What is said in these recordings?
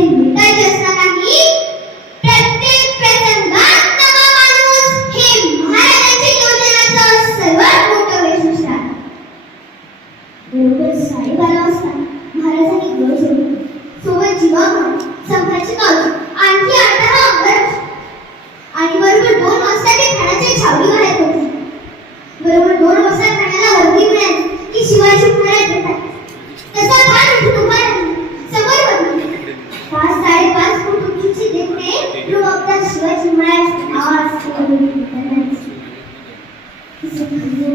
मध्ये मिटायचे असतानाही प्रत्येक प्रसंगात नवा माणूस हे महाराजांच्या नियोजनाचं सर्वात मोठं वैशिष्ट्य आहे. बरोबर 12:30 वाजता महाराजांनी गळ सोडली. सोबत जीवाभार, संघाची काळजी, आणखी 18 अंगरक्षक आणि बरोबर 2 वाजता ते ठाण्याच्या छावणी बाहेर होते. बरोबर 2 वाजता ठाण्याला वर्दी मिळाली की शिवाजी महाराज येतात. तसा फार उठून उभा राहिला. समोर बघितले 5-5.5 फूट उंचीचे देखणे रुबाबदार शिवाजी महाराज आवाज करून बोलताना दिसले. तिचे खांदे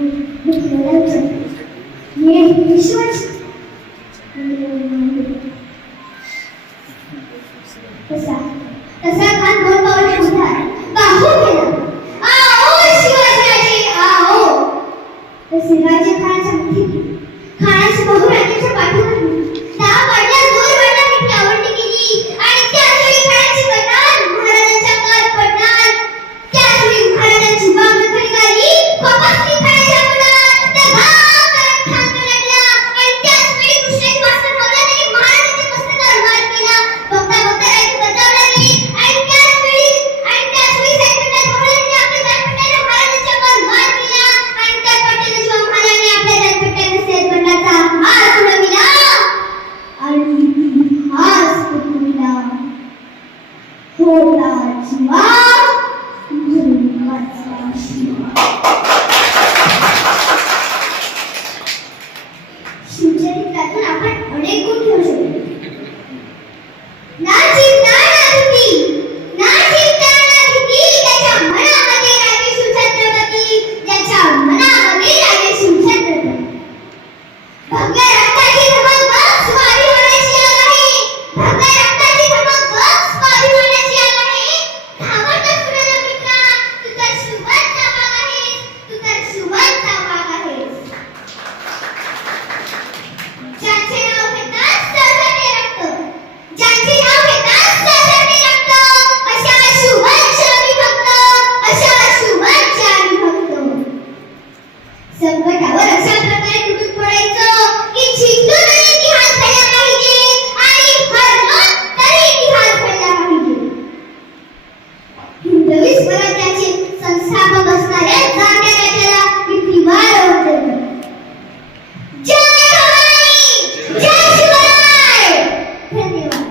दुखलेल्या उचलले. ये शिवाजी तसा खान 2 पावले पुढे आला. बाहू केला. आओ शिवाजीराजे आओ. तर शिवाजी खानाच्या मुठीत खानाची बहू राजाच्या पाठीवर दाव पाडला, जोर पाडला, मिठी आवडली गेली आणि त्याच वेळी खानाची कटार महाराजांच्या अंगावर पडणार. त्याच वेळी महाराजांची बांग खाली गाली, खोपसली खानाच्या मुलात. त्या घाम करत ठाण पेटला आणि त्याच वेळी कृष्णाजी मास्तर मौलानाने महाराजांच्या मस्तकावर वार केला. बघता बघता रायफल बचावला गेली आणि त्याच वेळी साहेबंडा धवळांनी आपल्या जाळपट्ट्याने महाराजांच्या अंगावर वार केला आणि त्याच पट्ट्याने शिवा महाराजांनी आपल्या जाळपट्ट्याने साहेबंडाचा हात उडविला आणि इतिहास तुटविला. होता शिवा धर्माचा शिवा. शिवचरित्रातून आपण अनेक गुण घेऊ शकतो. ना चिंता ना भीती, ना चिंता ना भीती, त्याच्या मनामध्ये राजे शिवछत्रपती, त्याच्या मनामध्ये राजे शिवछत्रपती. भगव्या रक्ताची धमक बघ, स्वारी होण्याची आग आहे. भगव्या रक्ताची धमक बघ, स्वारी होण्याची आग आहे. घाबरतोस कुणाला मित्रा, तू तर शिवाचा वाघ आहेस, तू तर शिवाचा वाघ आहेस. ज्याचे नाव घेतात सरसरते रक्त, ज्याचे नाव घेतात सरसरते रक्त, अशा शिवाचे आम्ही भक्त, अशा शिवाचे आम्ही भक्त. संकटावर अशा प्रकारे तुटून पडायचं की जिंकून इतिहास घडला पाहिजे आणि हरलो तरी इतिहास घडला पाहिजे. हिंदवी स्वराज्याचे संस्थापक असणाऱ्या जाण्या राजाला मी त्रिवार ओळखतो. जय भवानी, जय शिवराय. धन्यवाद.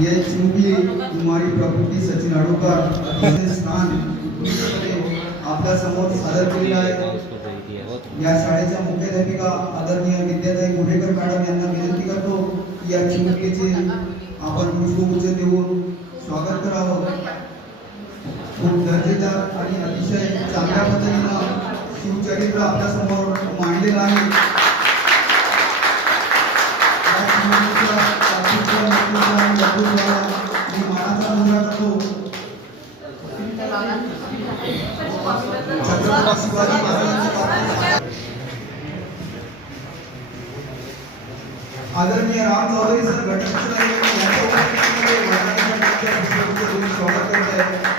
ये चुंबी कुमारी प्रकृती सचिन अडोकर यांचे स्थान आपल्या समोर सादर केले आहे. या शाळेच्या मुख्याध्यापिका आदरणीय विद्याताई गोरेकर मॅडम यांना विनंती करतो की या चिमुकलीचे आपण पुष्पगुच्छ देऊन स्वागत करावं. खूप दर्जेदार आणि अतिशय चांगल्या पद्धतीनं शिवचरित्र आपल्या समोर मांडलेलं आहे. मी मानाचा मुजरा करतो. छत्रपती शिवाजी महाराजांचे आदरणीय राम चौधरी सर घटक यांच्या उपस्थितीमध्ये स्वागत करत आहे.